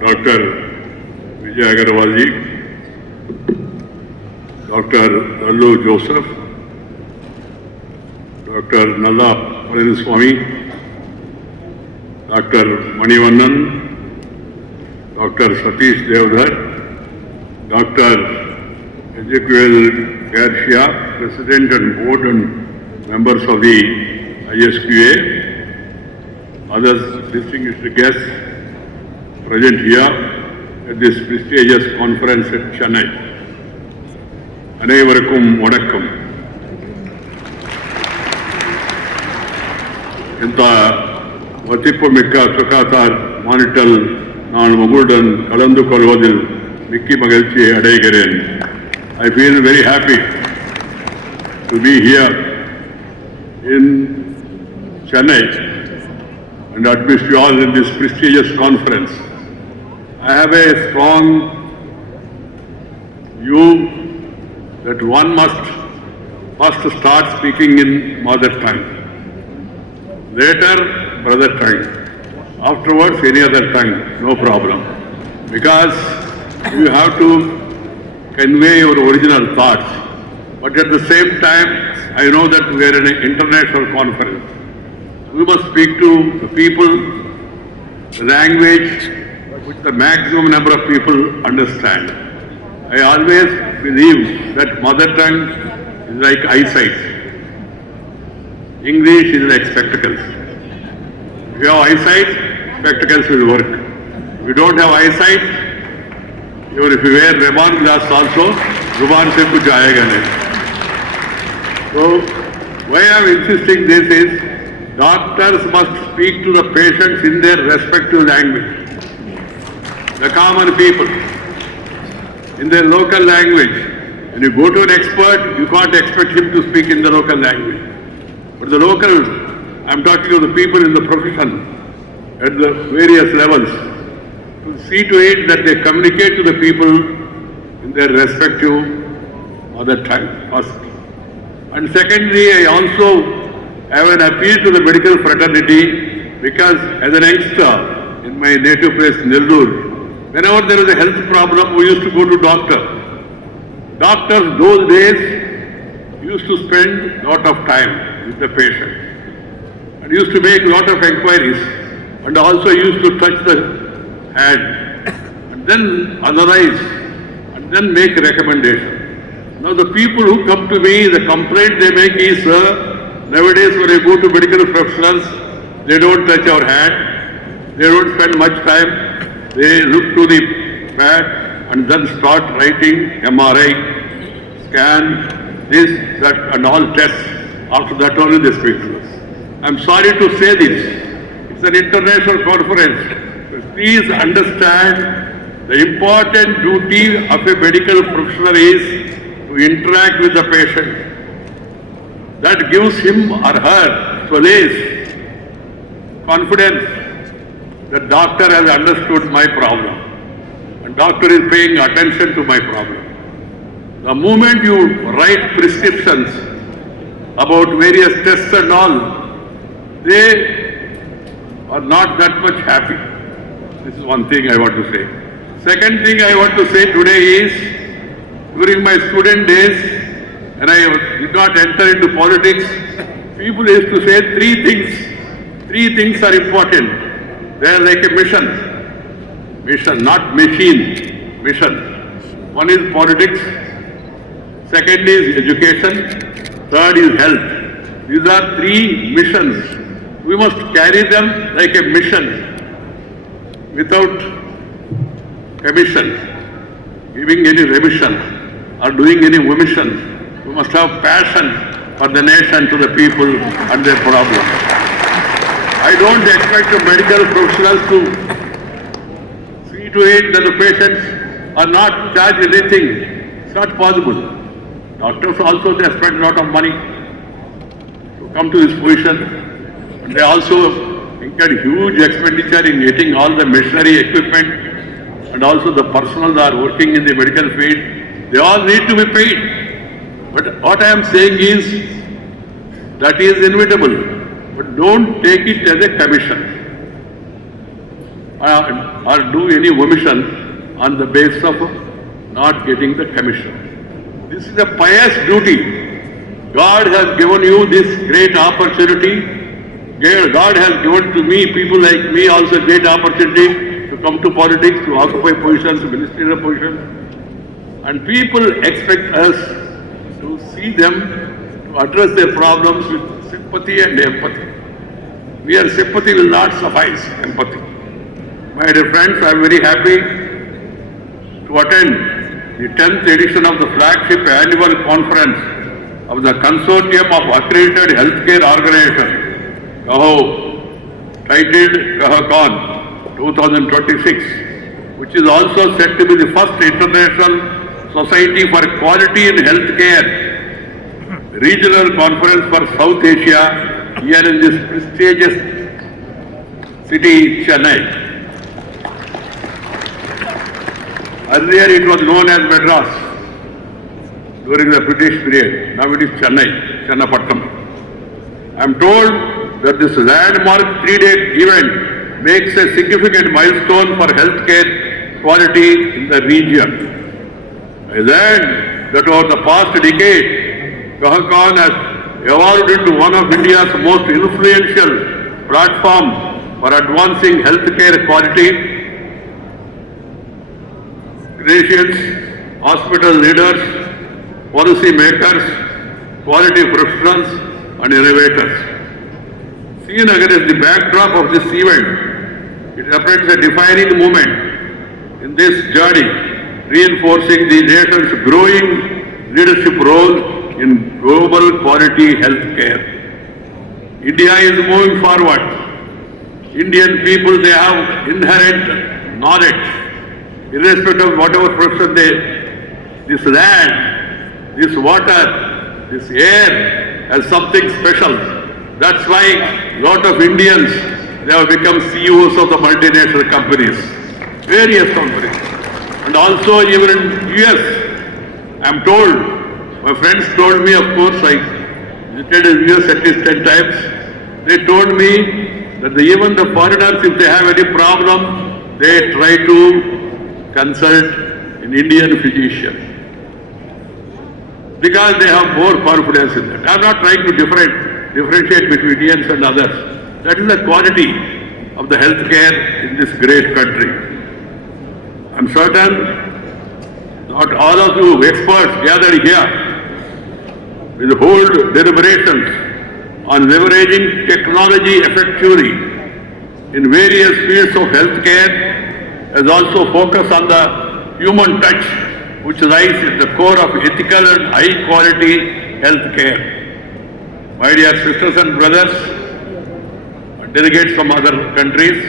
Dr. Vijay Agarwalji, Dr. Allu Joseph, Dr. Nalla Palaniswamy, Dr. Manivannan, Dr. Satish Devdhar, Dr. Ezequiel Garcia, President and Board and members of the ISQA, others distinguished guests present here at this prestigious conference at Chennai. அனைவருக்கும் வணக்கம். இந்த மதிப்புமிக்க சுகாதார மானிட்டல் நான் உங்களுடன் கலந்து கொள்வதில் மிக்க மகிழ்ச்சியை அடைகிறேன். I feel very happy to be here in Chennai and admit you all in this prestigious conference. I have a strong view that one must first start speaking in mother tongue, later brother tongue, afterwards any other tongue, no problem. Because you have to convey your original thoughts. But at the same time, I know that we are in an international conference. We must speak to the people, the language which the maximum number of people understand. I always believe that mother tongue is like eyesight. English is like spectacles. If you have eyesight, spectacles will work. If you don't have eyesight, even if you wear Ray-Ban glass also, Zuban se kuch aayega nahi. So, why I am insisting this is, doctors must speak to the patients in their respective language. The common people, in their local language. When you go to an expert, you can't expect him to speak in the local language. But the local, I'm talking of the people in the profession at the various levels, to see to it that they communicate to the people in their respective mother tongue first. And secondly, I also have an appeal to the medical fraternity, because as an youngster in my native place, Naidu, whenever there was a health problem, we used to go to doctor. Doctors those days used to spend lot of time with the patient and used to make lot of inquiries and also used to touch the hand and then analyze and then make recommendation. Now the people who come to me, the complaint they make is, nowadays when I go to medical professionals, they don't touch our hand, they don't spend much time, they look to the pad and then start writing MRI, scan, this, that and all tests. After that only they speak to us. I'm sorry to say this. It's an international conference. But please understand the important duty of a medical professional is to interact with the patient. That gives him or her solace, confidence that doctor has understood my problem and doctor is paying attention to my problem. The moment you write prescriptions about various tests and all, they are not that much happy. This is one thing I want to say. Second thing I want to say today is, during my student days, when I did not enter into politics, people used to say three things. Three things are important. They are like a mission. Mission, not machine. Mission. One is politics. Second is education. Third is health. These are three missions. We must carry them like a mission without commission, giving any remission or doing any omission. We must have passion for the nation, to the people and their problems. I don't expect the medical professionals to see to it that the patients are not charged anything. It's not possible. Doctors also, they spend a lot of money to come to this position. And they also incurred huge expenditure in getting all the machinery, equipment, and also the personnel that are working in the medical field. They all need to be paid. But what I am saying is, that is inevitable. But don't take it as a commission. or do any omission on the basis of not getting the commission. This is a pious duty. God has given you this great opportunity. God has given to me, people like me, also great opportunity to come to politics, to occupy positions, ministerial positions. And people expect us to see them, to address their problems with sympathy and empathy. Mere sympathy will not suffice, empathy. My dear friends, I am very happy to attend the 10th edition of the flagship annual conference of the Consortium of Accredited Healthcare Organizations, titled CAHOCON 2026, which is also said to be the first international Society for Quality in Healthcare regional conference for South Asia here in this prestigious city, Chennai. Earlier it was known as Madras during the British period. Now it is Chennai, Chennapatnam. I am told that this landmark 3-day event makes a significant milestone for healthcare quality in the region. I learned that over the past decade, CAHOCON has evolved into one of India's most influential platforms for advancing healthcare quality. Clinicians, hospital leaders, policy makers, quality professionals and innovators. Seen against the backdrop of this event, it represents a defining moment in this journey, reinforcing the nation's growing leadership role in global quality healthcare. India is moving forward. Indian people, they have inherent knowledge, irrespective of whatever profession this land, this water, this air has something special. That's why a lot of Indians, they have become CEOs of the multinational companies, various companies. And also even in US, I'm told, my friends told me, of course, I visited US at least 10 times. They told me that even the foreigners, if they have any problem, they try to consult an Indian physician, because they have more confidence in that. I am not trying to differentiate between Indians and others. That is the quality of the healthcare in this great country. I am certain not all of you experts gathered here will hold deliberations on leveraging technology effectively in various fields of healthcare, as also focus on the human touch, which lies at the core of ethical and high quality healthcare. My dear sisters and brothers, delegates from other countries,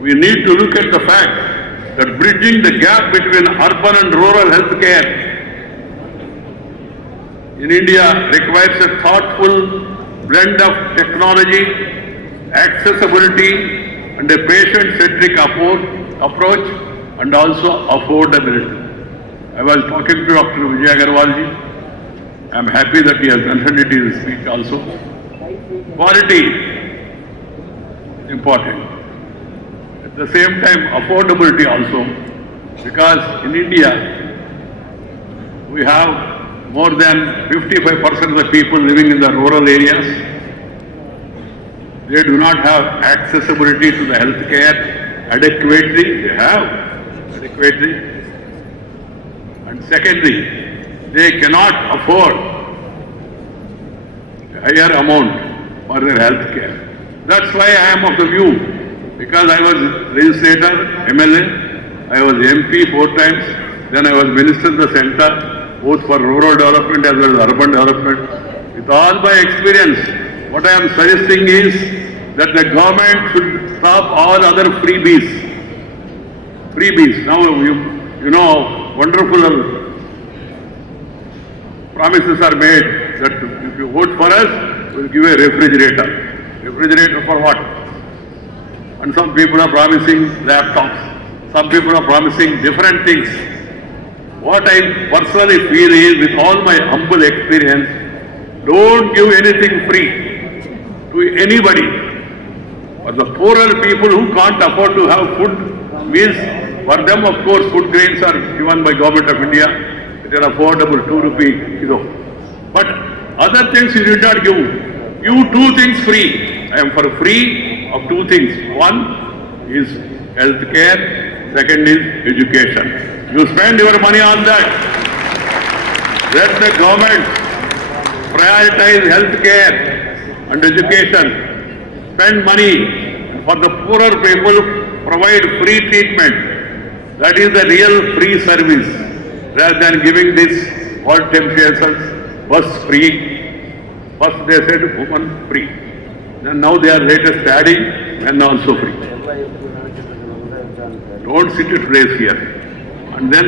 we need to look at the fact that bridging the gap between urban and rural healthcare in India requires a thoughtful blend of technology, accessibility and a patient-centric approach and also affordability. I was talking to Dr. Vijay Agarwalji. I am happy that he has mentioned it in his speech also. Quality is important. At the same time, affordability also, because in India, we have more than 55% of the people living in the rural areas. They do not have accessibility to the healthcare adequately. They have adequately. And secondly, they cannot afford a higher amount for their health care. That's why I am of the view, because I was legislator, MLA, I was MP 4 times, then I was minister in the center, both for rural development as well as urban development. With all my experience, what I am suggesting is that the government should stop all other freebies. Freebies. Now you know, wonderful promises are made that if you vote for us, we will give a refrigerator. Refrigerator for what? And some people are promising laptops. Some people are promising different things. What I personally feel is, with all my humble experience, don't give anything free to anybody. For the poorer people who can't afford to have food meals, for them of course food grains are given by Government of India. It is affordable, 2 rupee kilo. But other things you did not give. You 2 things free. I am for free of 2 things. One is health care, second is education. You spend your money on that. Let the government prioritize health care and education. Spend money for the poorer people, provide free treatment. That is the real free service, rather than giving this what temptations, bus free. First they said woman free. And now they are latest adding men also free. Don't sit at place here. And then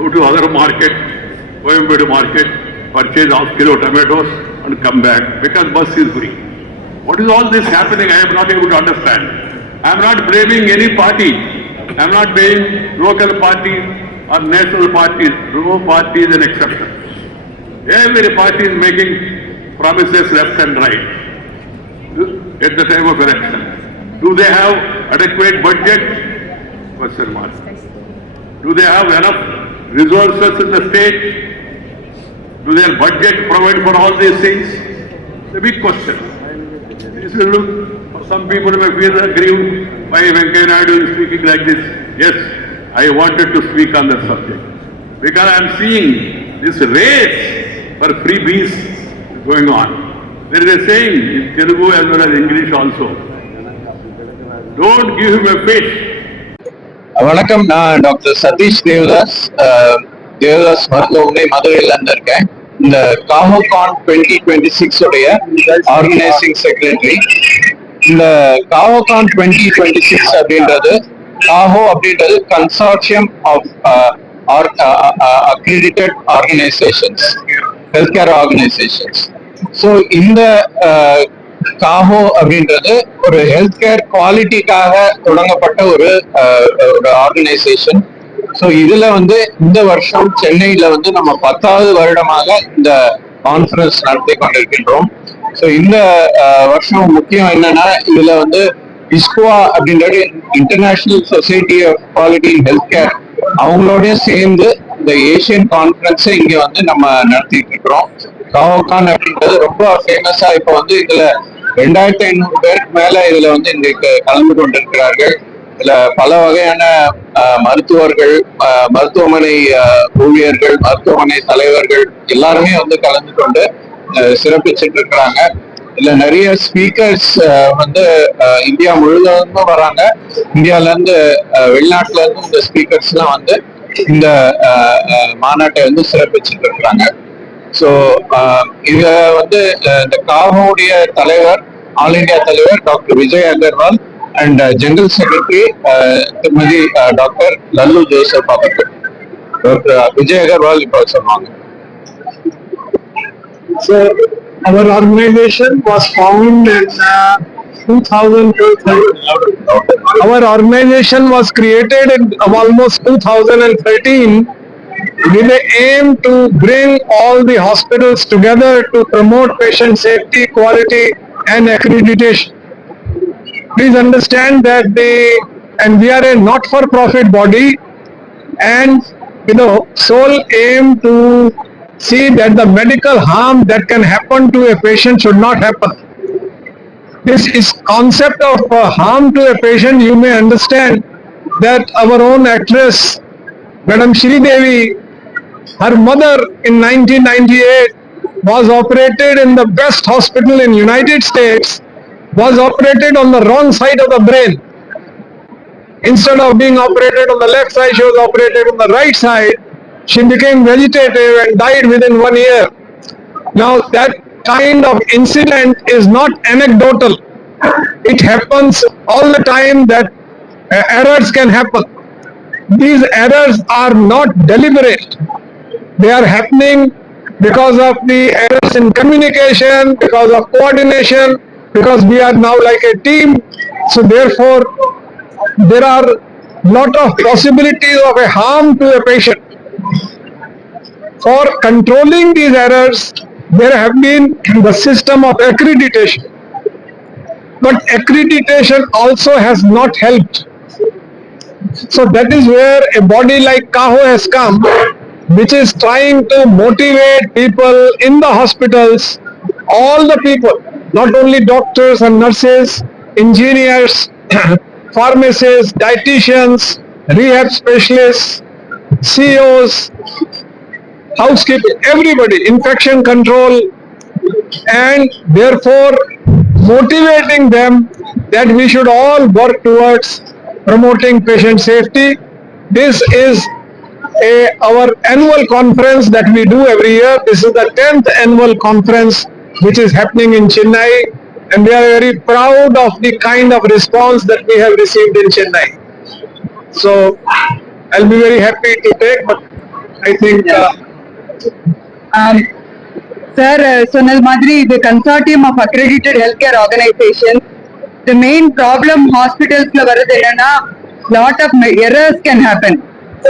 go to other market, Coimbatore market, purchase half kilo tomatoes and come back because bus is free. What is all this happening? I am not able to understand. I am not blaming any party. I am not blaming local party or national parties. No party is an exception. Every party is making promises left and right at the time of election. Do they have adequate budget? Question mark. Do they have enough resources in the state? Do their budget provide for all these things? It's a big question. Some people may feel aggrieved by Venkaiah Naidu speaking like this. Yes, I wanted to speak on that subject because I am seeing this race for freebies going on. There is a saying in Telugu as well as English also. Don't give him a fish. வணக்கம், நான் doctor Satish Devadas மருத்துவமனை மதுரையில் இருக்கேன். இந்த CAHOCON 2026 உடைய organising secretary. இந்த CAHOCON 2026 அப்படின்றது consortium of accredited organisations, health care organisations. So இந்த CAHO அப்படின்றது ஒரு ஹெல்த் கேர் குவாலிட்டிக்காக தொடங்கப்பட்ட ஒரு ஆர்கனைசேஷன். ஸோ இதுல இந்த வருஷம் சென்னையில நம்ம 10வது வருடமாக இந்த கான்ஃபரன்ஸ் நடத்தி கொண்டிருக்கின்றோம். ஸோ இந்த வருஷம் முக்கியம் என்னன்னா, இதுல ISQA அப்படின்றது international society of quality in health care, அவங்களோட சேர்ந்து இந்த ஏசியன் கான்ஃபரன்ஸை இங்க நம்ம நடத்திட்டு இருக்கிறோம். CAHOCON அப்படின்றது ரொம்ப ஃபேமஸா இப்போ இதுல 2500 பேருக்கு மேல இதுல இன்றைக்கு கலந்து கொண்டிருக்கிறார்கள். இதுல பல வகையான மருத்துவர்கள், மருத்துவமனை ஊழியர்கள், மருத்துவமனை தலைவர்கள் எல்லாருமே கலந்து கொண்டு சிறப்பிச்சுட்டு இருக்கிறாங்க. இதுல நிறைய ஸ்பீக்கர்ஸ் இந்தியா முழுவதும் வராங்க. இந்தியால இருந்து வெளிநாட்டுல இருந்து இந்த ஸ்பீக்கர்ஸ் எல்லாம் இந்த மாநாட்டை சிறப்பிச்சுட்டு இருக்கிறாங்க. ஸோ இத இந்த CAHOடைய தலைவர், ஆல் இந்தியா தலைவர் doctor Vijay Agarwal and General Secretary திருமதி டாக்டர் லல்லு ஜோசப் அவர்கள். டாக்டர் விஜய் அகர்வால் இப்போ சொன்னாங்க. So our organization was founded in 2013. Our organization was created in almost 2013 with the aim to bring all the hospitals together to promote patient safety, quality and accreditation. Please understand that we are a not-for-profit body, and with the sole aim to see that the medical harm that can happen to a patient should not happen. This is concept of harm to a patient. You may understand that our own actress, Madam Shri Devi, her mother in 1998 was operated in the best hospital in United States, was operated on the wrong side of the brain. Instead of being operated on the left side, she was operated on the right side. She became vegetative and died within 1 year. Now that kind of incident is not anecdotal. It happens all the time that errors can happen. These errors are not deliberate. They are happening because of the errors in communication, because of coordination, because we are now like a team. So therefore there are lot of possibilities of a harm to a patient. For controlling these errors, there have been the system of accreditation. but accreditation also has not helped. So that is where a body like CAHO has come, which is trying to motivate people in the hospitals, all the people, not only doctors and nurses, engineers, pharmacists, dietitians, rehab specialists, CEOs, housekeeping, everybody, infection control, and therefore motivating them that we should all work towards promoting patient safety. This is our annual conference that we do every year. This is the 10th annual conference which is happening in Chennai, and we are very proud of the kind of response that we have received in Chennai. So I'll be very happy to take, but I think Sir, சொன்னது மாதிரி இது consortium of accredited healthcare organizations. The main problem hospitals வருது என்னன்னா lot of errors can happen.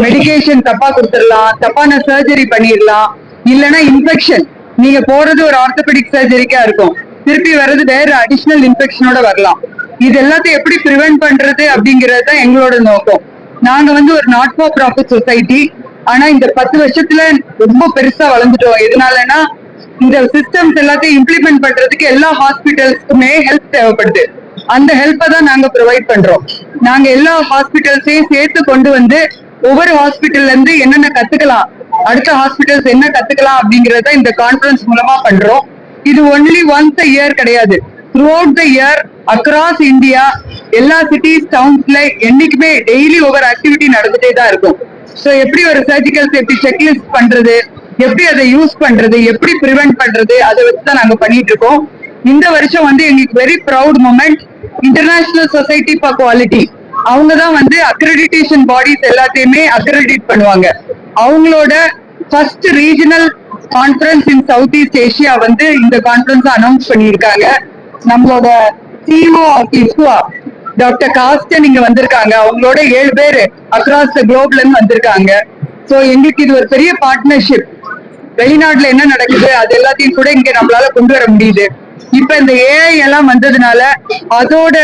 Medication தப்பா கொடுத்துடலாம், தப்பான surgery பண்ணிடலாம், இல்லைன்னா இன்ஃபெக்ஷன். நீங்க போறது ஒரு ஆர்த்தோபெடிக் சர்ஜரிக்கா இருக்கும், திருப்பி வர்றது வேற அடிஷனல் இன்ஃபெக்ஷனோட வரலாம். இது எல்லாத்தையும் எப்படி ப்ரிவென்ட் பண்றது அப்படிங்கறது தான் எங்களோட நோக்கம். நாங்க ஒரு நாட் ஃபார் ப்ராஃபிட் சொசைட்டி. ஆனா இந்த 10 வருஷத்துல ரொம்ப பெருசா வளர்ந்துட்டோம். எதனாலன்னா இந்த சிஸ்டம்ஸ் எல்லாத்தையும் இம்ப்ளிமெண்ட் பண்றதுக்கு எல்லா ஹாஸ்பிட்டல்ஸ்க்குமே ஹெல்ப் தேவைப்படுது. அந்த ஹெல்ப்பை தான் நாங்க ப்ரொவைட் பண்றோம். நாங்க எல்லா ஹாஸ்பிட்டல்ஸையும் சேர்த்து கொண்டு ஒவ்வொரு ஹாஸ்பிட்டல்ல இருந்து என்னென்ன கத்துக்கலாம், அடுத்த ஹாஸ்பிட்டல்ஸ் என்ன கத்துக்கலாம் அப்படிங்கறத இந்த கான்ஃபரன்ஸ் மூலமா பண்றோம். இது ஒன்லி ஒன்ஸ் a year கிடையாது. Through out the year across India எல்லா சிட்டிஸ் டவுன்ஸ்ல என்னைக்குமே டெய்லி ஒவ்வொரு ஆக்டிவிட்டி நடந்துட்டே தான் இருக்கும். ஸோ எப்படி ஒரு சர்ஜிக்கல் சேஃப்டி செக்லிஸ்ட் பண்றது, எப்படி அதை யூஸ் பண்றது, எப்படி ப்ரிவென்ட் பண்றது, அதை வச்சுதான் நாங்க பண்ணிட்டு இருக்கோம். இந்த வருஷம் எங்களுக்கு very proud moment. International society for quality அவங்கதான் அக்ரெடிட்டேஷன் பாடிஸ் எல்லாத்தையுமே அக்ரெடிட் பண்ணுவாங்க. அவங்களோட first regional conference in South East Asia இந்த கான்ஃபரன்ஸ் அனௌன்ஸ் பண்ணியிருக்காங்க. நம்மளோட CEO of ISQua doctor Carsten இங்க வந்திருக்காங்க. அவங்களோட 7 பேர் அக்ராஸ் த குளோப்ல இருந்து வந்திருக்காங்க. சோ எங்களுக்கு இது ஒரு பெரிய பார்ட்னர்ஷிப். வெளிநாட்டுல என்ன நடக்குது அது எல்லாத்தையும் கூட இங்க நம்மளால கொண்டு வர முடியுது. இப்ப இந்த ஏஐ எல்லாம் வந்ததுனால அதோட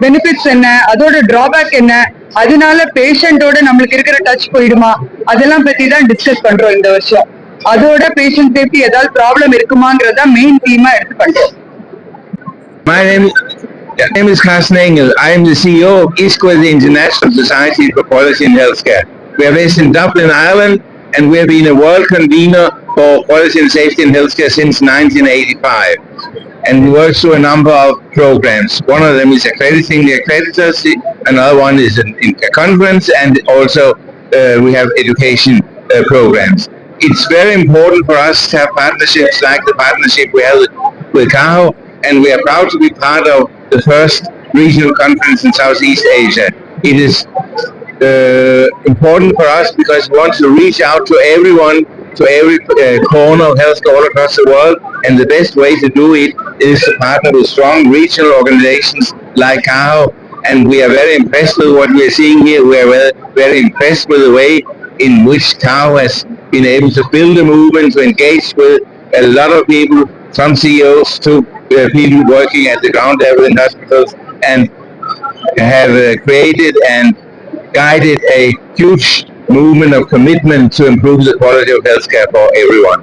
பெனிஃபிட்ஸ் என்ன, அதோட டிராபேக் என்ன, அதனால பேஷண்டோட நம்மளுக்கு இருக்கிற டச் போயிடுமா, அதெல்லாம் பத்தி தான் டிஸ்கஸ் பண்றோம் இந்த வருஷம். அதோட பேஷண்ட் சேஃப்டி ஏதாவது ப்ராப்ளம் இருக்குமாங்கிறதா மெயின் தீமா எடுத்து பண்றோம். My name is Carsten Engel. I am the CEO of ISCO, the International Society for Quality in Healthcare. We are based in Dublin, Ireland, and we have been a world convener for quality and safety in healthcare since 1985. And we work through a number of programs. One of them is accrediting the accreditors. Another one is a conference, and also we have education programs. It's very important for us to have partnerships like the partnership we have with CAHO, and we are proud to be part of the first regional conference in Southeast Asia. It is important for us because we want to reach out to everyone, to every corner of healthcare all across the world, and the best way to do it is to partner with strong regional organizations like CAHO, and we are very impressed with what we are seeing here. We are very, very impressed with the way in which CAHO has been able to build a movement, to engage with a lot of people, from CEOs to people working at the ground level in hospitals, and have created and guided a huge movement of commitment to improve the quality of healthcare for everyone.